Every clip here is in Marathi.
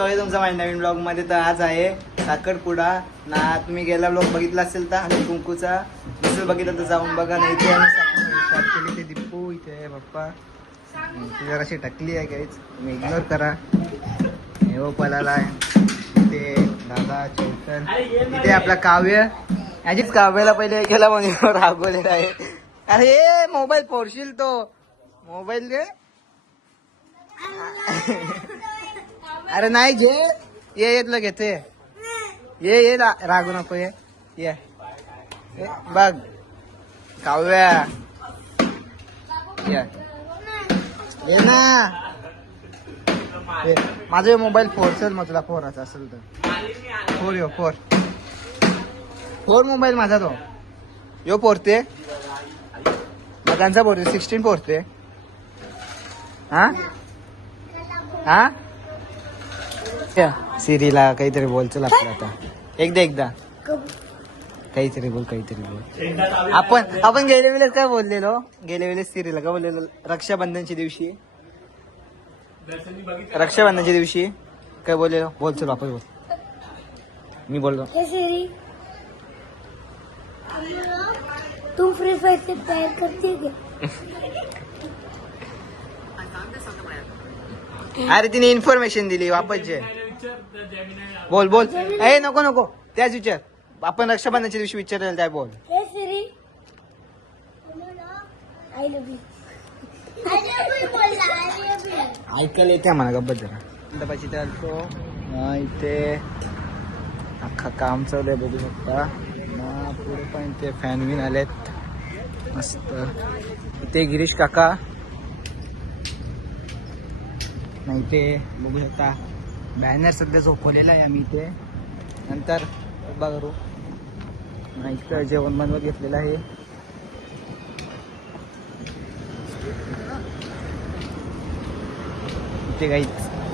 तुमचा माझ्या नवीन ब्लॉग मध्ये. तर आज आहे साखरपुडा ना. तुम्ही गेला ब्लॉग बघितला असेल तर हळदी कुंकूचा दुसरं बघितलं तर जाऊन बघा. नाही इथे स्टार्ट केली ते दिप्पू इथे आहे पप्पा. ती जराशी टकली आहे काहीच तुम्ही इग्नोर करा. हो पलाला आहे इथे दादा चौथर. इथे आपला काव्य याचीच काव्याला पहिले केला म्हणजे रागवलेला आहे. अरे मोबाईल फोडशील तो मोबाईल दे. अरे नाही घे ये येतलं घेते ये रागू नको ये बघ काव्या ये ना. माझा मोबाईल फोडसेल मग तुला फोराचा असेल तर फोर मोबाईल माझा तो यो पोरते त्यांचा पोरते 16 पोरते. हा सिरीला काहीतरी बोल. चल आपलं आता एकदा काहीतरी बोल. आपण गेल्या वेळेस काय बोललेलो. गेल्या वेळेस सिरीला काय बोललेलो रक्षाबंधनच्या दिवशी काय बोललेलो. बोल चल वापस बोल. मी बोललो तुम फ्री फायर से प्यार करती है क्या? अरे तिने इन्फॉर्मेशन दिली वापस जे बोल ए नको त्याच विचार. आपण रक्षाबंधनच्या दिवशी विचारलेलं त्या बोल. हे सिरी आय लव्ह यू. ऐकायला येते म्हणा गब्बत जरा. मंडपाची चालतो इथे अख्खा काम चालू आहे बघू शकता ना. पुढे पण इथे फॅन विन आलेत मस्त. इथे गिरीश काका नाही ते बघू शकता. बॅनर सध्या झोपवलेला आहे आम्ही इथे. नंतर उभा करू ना. इथं जेवण बनवत घेतलेलं आहे. इथे काही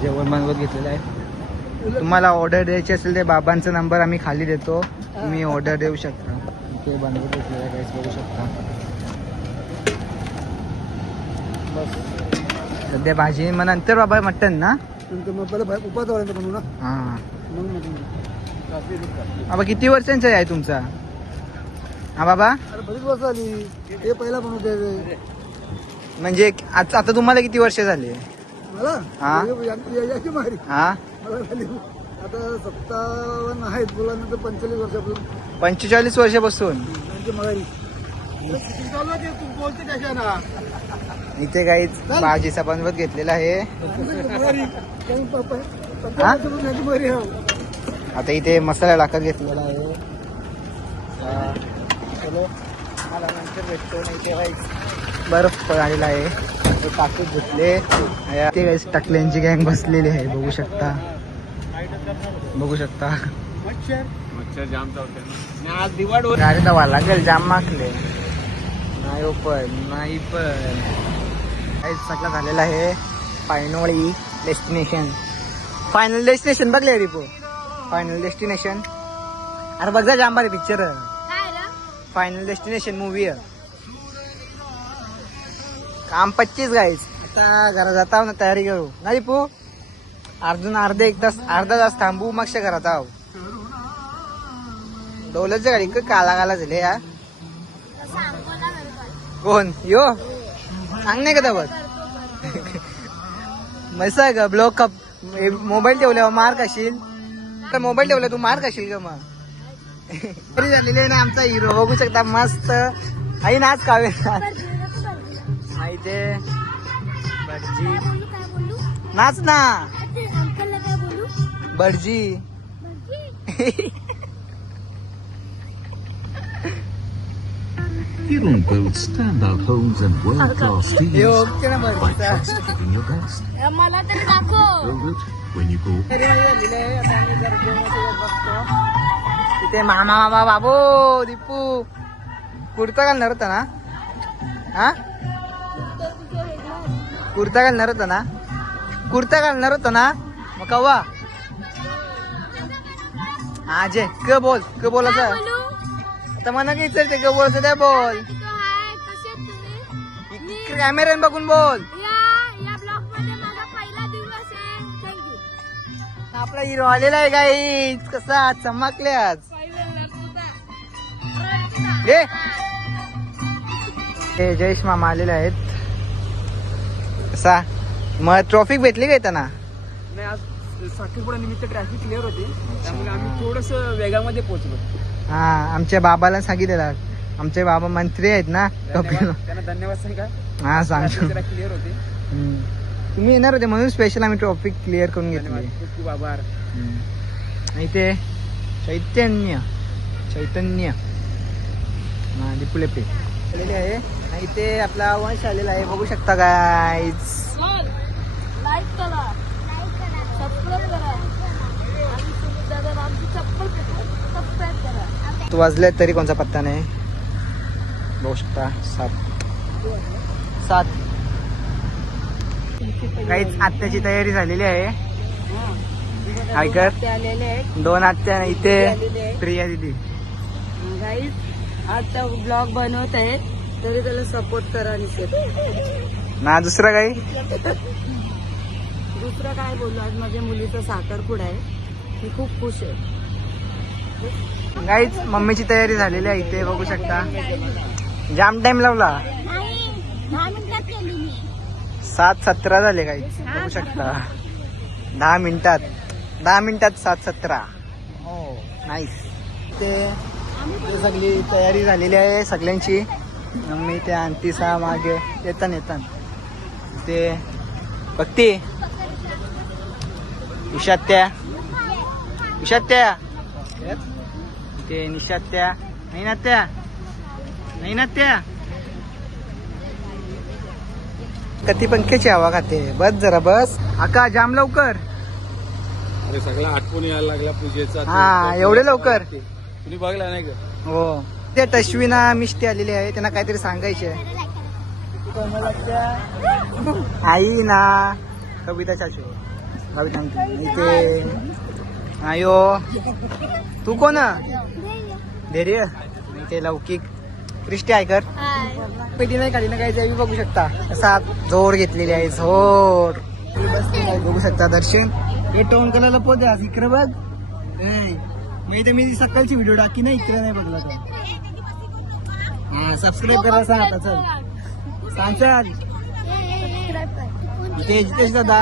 जेवण बनवत घेतलेलं आहे. तुम्हाला ऑर्डर द्यायची असेल ते बाबांचा नंबर आम्ही खाली देतो. तुम्ही ऑर्डर देऊ शकता. इथे बनवत घेतलेलं आहे काहीच बघू शकता. बस सध्या भाजी मग नंतर बाबा मटन ना. हा बाबा किती वर्षांचा आहे तुमचा. हा बाबा बरीच वर्ष आली ते पहिला बनवते. म्हणजे आता तुम्हाला किती वर्ष झाली. मला हा? याची माहिती हा मला झाली आता 57 आहेत. मुलांनंतर 45 वर्षापासून 45 वर्षापासून त्यांची माहिती तू बोलते कशा ना. इथे काहीच भाजीचा बनवत घेतलेला आहे. आता इथे मसाला टाकत घेतलेला आहे. चलो मला नंतर भेटतो. नाही इथे काहीच बर्फ आलेला आहे ते टाकत घेतले. ते काहीच टाकल्यांची गँग बसलेली आहे बघू शकता. मच्छर जाम गाडी दवा लागेल जाम माखले नाही पण काहीच सगळं झालेलं आहे. Final destination Baghel repo. Final destination अरे बघ जा जांबारी पिक्चर. फायनल डेस्टिनेशन मूवी आहे. काम 25 गाईच. आता घरा जाता ना तयारी करू ना रिपू. अर्धा तास थांबू मग घरात आहो. डोलच गाडी काला झाले या. कोण यो सांग नाही का त्यावर मस्त आहे का ब्लॉक कप. मोबाईल ठेवल्यावर मार खाशील. तर मोबाईल ठेवला तू मार खाशील का मग. तरी झालेले आहे ना आमचा हिरो बघू शकता मस्त आई नाच कावे माहिती भटजी नाच ना भटजी. You don't build standout homes and world-class teams हे ओके ना by भटजीचा. just giving your best. मला तरी दाखव. Build it when you go. तरी माझी झालेली आहे. आता आम्ही जरा जेवणासोबत बघतो. इथे मामा बाबू दीपू कुर्ता घालणार होता ना. हा कुर्ता घालणार होता ना मग कवा आजे क बोलायचं आता मला काही विचारते क बोलायचं त्या बोल. कॅमेऱ्याने बघून बोल. या ब्लॉग मध्ये माझा पहिला दिवस आहे. आपला हिरो आलेला आहे गाई. कसा चमकले आज हे जयेश मामा आलेले आहेत. कसा मग ट्रॉफिक भेटली का त्यांना? नाही, आज साखरपुडा निमित्त ट्रॅफिक क्लिअर होते, त्यामुळे आम्ही थोडस वेगामध्ये पोहोचलो. हा आमच्या बाबाला सांगितलेलं. आमचे बाबा मंत्री आहेत ना. त्यांना धन्यवाद सांगा. हा सांगतो. क्लिअर होते. तुम्ही येणार होते म्हणून स्पेशल आम्ही ट्रॉफिक क्लिअर करून घेतली. खूप खूप आभार. इथे चैतन्य दिपुले पे आलेले आहे. आणि इथे आपला वंश आलेला आहे, बघू शकता गाईज. लाईक करा, सबस्क्राईब करा आणि दादा आमची चप्पल सबस्क्राईब करा. तू वाजले तरी कोणता पत्ता नाही. बघू शकता 7 काहीच. आत्याची तयारी झालेली आहे. ऐकर आलेले आहेत 2 आत्या इथे प्रिया दिदी. गाईज. आता ब्लॉग बनवत आहे तरी त्याला सपोर्ट करा. ना दुसरं काही. दुसरं काय बोललो, आज माझ्या मुलीचा साखरपुडा आहे, ती खूप खुश आहे. काहीच मम्मीची तयारी झालेली आहे. इथे बघू शकता जाम टाइम लावला. 7:17 झाले काही. बघू शकता 10 मिनिटात 7:17. हो नाईस. ते सगळी तयारी झालेली आहे सगळ्यांची. मम्मी ते आणती सहा मागे येतात ते बघते. उषात्या ते निशात्या नाही ना त्या कधी पंख्याची हवा खाते. बस जरा बस. आका जाम लवकर. अरे सगळा आठवण यायला लागला पूजेचा. हा एवढे लवकर. तुम्ही बघला नाही का? हो ते तश्विना मिष्टी आलेली आहे, त्यांना काहीतरी सांगायचे. आई ना कविता चाचू इथे. आयो तू कोण? धैर्य ते लौकिक क्रिस्टी ऐकर पेटी नाही काढली ना काही. जावी बघू शकता असा जोर घेतलेली आहे. जोर बघू शकता. दर्शन हे टोन करायला पोहोच इकडे बघ. मी तर मी सकाळची व्हिडिओ टाकी ना, इकडे नाही बघला तर. हा सबस्क्राईब करायला सांग आता. चल इथे जितेश दादा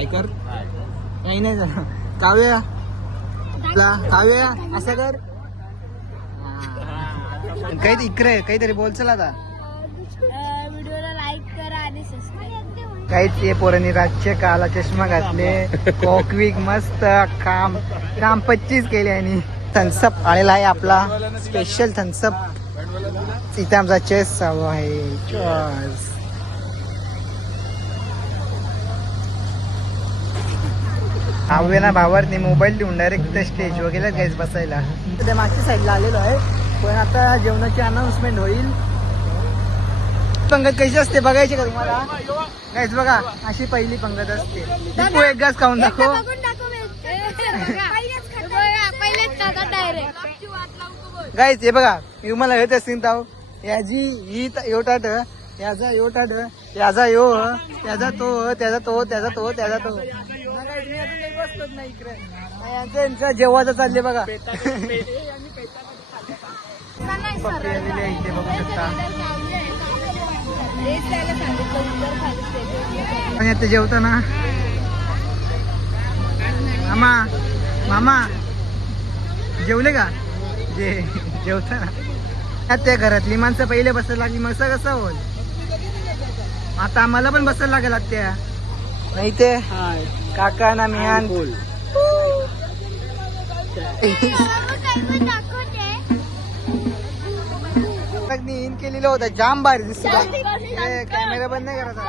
ऐकर काही नाही झालं. काव्या असं कर. काही इकडे काहीतरी बोल. चला आता व्हिडिओला लाईक करा आणि सबस्क्राईब. काहीच. ये पोरांनी रातचे काला चष्मा घातले. कॉकविक मस्त काम 25 केले. आणि थन्सअप आलेला आहे आपला स्पेशल थन्सअप. इथे आमचा चेस चालू आहे. ना भावार्थी मोबाईल देऊन डायरेक्ट स्टेज वगैरे गाईज बसायला. त्या मागच्या साईडला आलेलो आहे, पण आता जेवणाची अनाउन्समेंट होईल. पंगत कशी असते बघायची का तुम्हाला? गाईज बघा अशी पहिली पंगत असते. तू एक घास खाऊन दाखव. गाईज हे बघा मी तुम्हाला हेच असतील ताव. याची ही योटाट याचा योटाट याचा यो त्याचा तो त्याचा तो त्याचा तो त्याचा तो. यांचं जेवायचं चालले बघा. इथे बघू शकता. पण आता जेवताना मामा जेवले का? जेवताना त्या घरातली माणसं पहिले बसायला लागली मग कसं होईल. आता आम्हाला पण बसायला लागेल त्या. नाही ते काका ना मी इन केलेलं होतं. जाम भारी दिसत. कॅमेरा बंद नाही करायचा.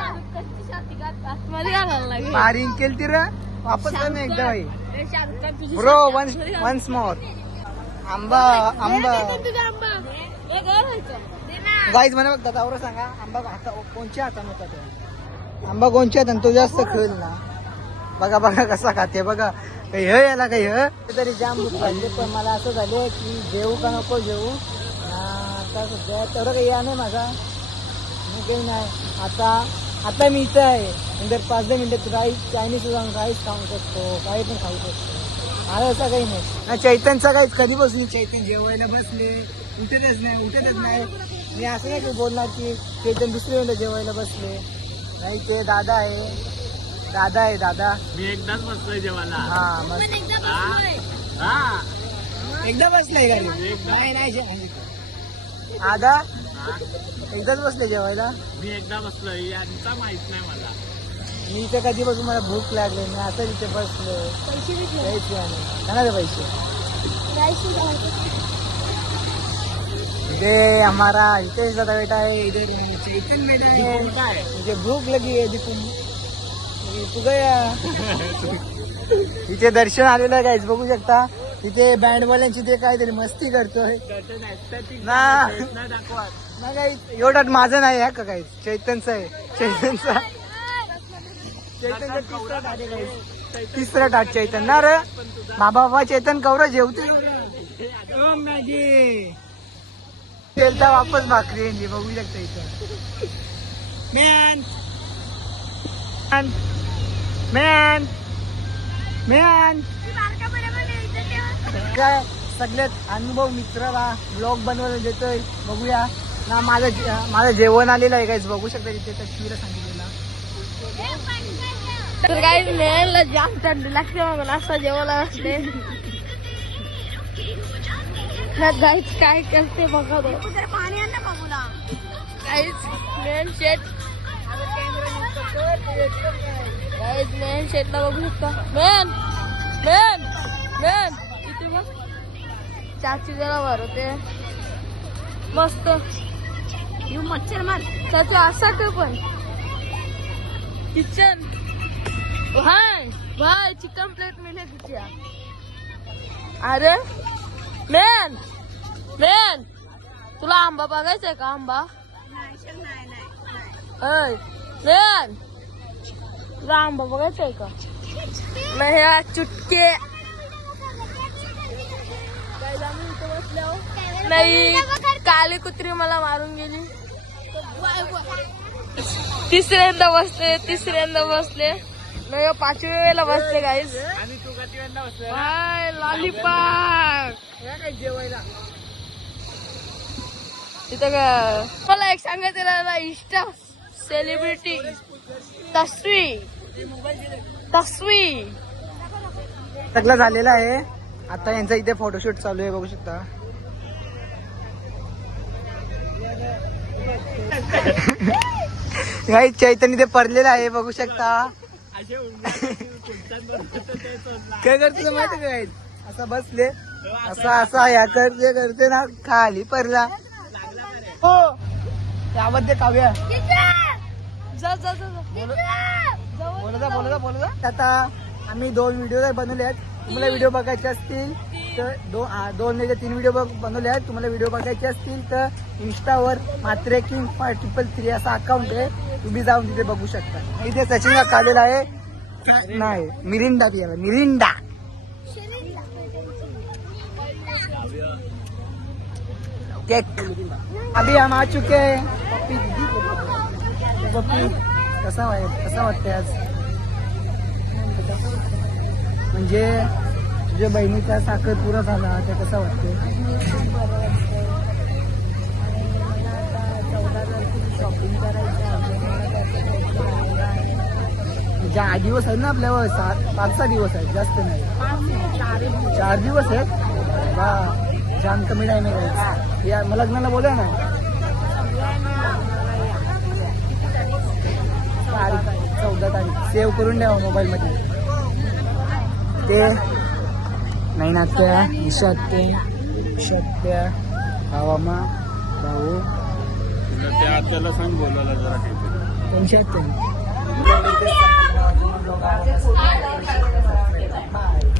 भारी इन केली ती र. वापस कर ना एकदा भाई. Bro once more. आंबा गाईज म्हणा बघ दादा सांगा. आंबा कोणच्या हातात होता तो? आंबा कोणच्या हातात? तो जास्त खेळ ना. बघा कसा खाते बघा. काही याला काही तरी जाम भूक लागली. पण मला असं झालं की जेवू का नको जेवू. आता सध्या तेवढं काही या नाही माझा. मी काही नाही. आता मी इथं आहे. नंतर 5-10 मिनिटात राईस चायनीज जाऊन राईस खाऊ शकतो, काही पण खाऊ शकतो. आज असं काही नाही. चैतनचा काही कधीपासून चैतन जेवायला बसले, उठतच नाही. मी असं नाही की बोलणार की चैतन दुसरी वेळेला जेवायला बसले. नाही, ते दादा आहे. मी एकदाच बसलोय जेवायला. हा मस्त. एकदा बसलाय का नाही दादा एकदाच बसले जेवायला. मी एकदा बसलोय, यांचा माहित नाही मला. मी तर कधीपासून मला भूक लागली, मी असं इथे बसलो. पैसे इधे हमारा हितेश दादा बेटा है, इधर चैतन बेटा है. मुझे भूक लगी है, तू गया. इथे दर्शन आलेलं आहे गाईज, बघू शकता. इथे बँडवाल्यांची ते काहीतरी मस्ती करतोय ना काही. एवढा माझं नाही आहे का काही, चैतनचं आहे. चैतनचा तिसरा टाट चैतन ना रे. बाबा चैतन कवर जेवते मॅगी तेलता वापस भाकरी यांची, बघू शकता इथं. मॅन काय सगळ्यात अनुभव मित्राला ब्लॉग बनवायला देतोय. बघूया ना. माझं जेवण आलेलं आहे काहीच, बघू शकता तिथे तस्वीर सांगितलेला. तर काही मेळला जाम थंडी लागते मग असं जेवायला असते. गाईच काय करते बघा, पाणी आण ना बघूला. गाईच मेन शेट, गाईच मेन शेटला बघू शकता. मेन इथे बघ, चाची जरा भरवते मस्त. यू मच्छर मार त्याचं असा का पण. किचन भाई चिकन प्लेट मिले तिच्या. अरे मेन तुला आंबा बघायचंय का? आंबा मेन तुला आंबा बघायचंय का? नाही चुटके नाही. काली कुत्री मला मारून गेली. तिसऱ्यांदा बसले नाही, 5व्या वेळेला बसले गाईस. आणि तू किती वेळा बसलोय? लॉलीपॉप जेवायला तिथं का. मला एक सांगायचं राहिला, इंस्टा सेलिब्रिटी तस्वी सगळं झालेलं आहे. आता यांचा इथे फोटोशूट चालू आहे, बघू शकता. काही चैतन्य इथे पडलेलं आहे, बघू शकता. काय करते माहिती काय, असं बसले असं या करते ना, खाली पडला. हो त्यामध्ये काव्या बोलता. आता आम्ही 2 व्हिडिओ बनवले आहेत. तुम्हाला व्हिडिओ बघायचे असतील तर 2-3 व्हिडिओ बनवले आहेत. तुम्हाला व्हिडिओ बघायचे असतील तर इंस्टावर मात्रे किंग 333 असा अकाउंट आहे, तुम्ही जाऊन तिथे बघू शकता. इथे सचिन का आलेला आहे. नाही मिरिंडा पियाला, मिरिंडा. केक अभी हम आ चुके हैं. पप्पी कसा वाटतंय आज? म्हणजे तुझ्या बहिणीचा साखरपुडा झाला, ते कसा वाटतंय? शॉपिंग करायचं. ज्या 8 दिवस आहेत ना आपल्यावर, 5-6 दिवस आहेत, जास्त नाही. 4 दिवस आहेत. जाम कमी टाइम आहे. या मला लग्नाला बोला ना. तारीख 14 तारीख सेव्ह करून द्यावं मोबाईल मध्ये. ते नाही ना त्या विषात्या हवामा भाऊ त्याला सांग बोलायला जरा. 373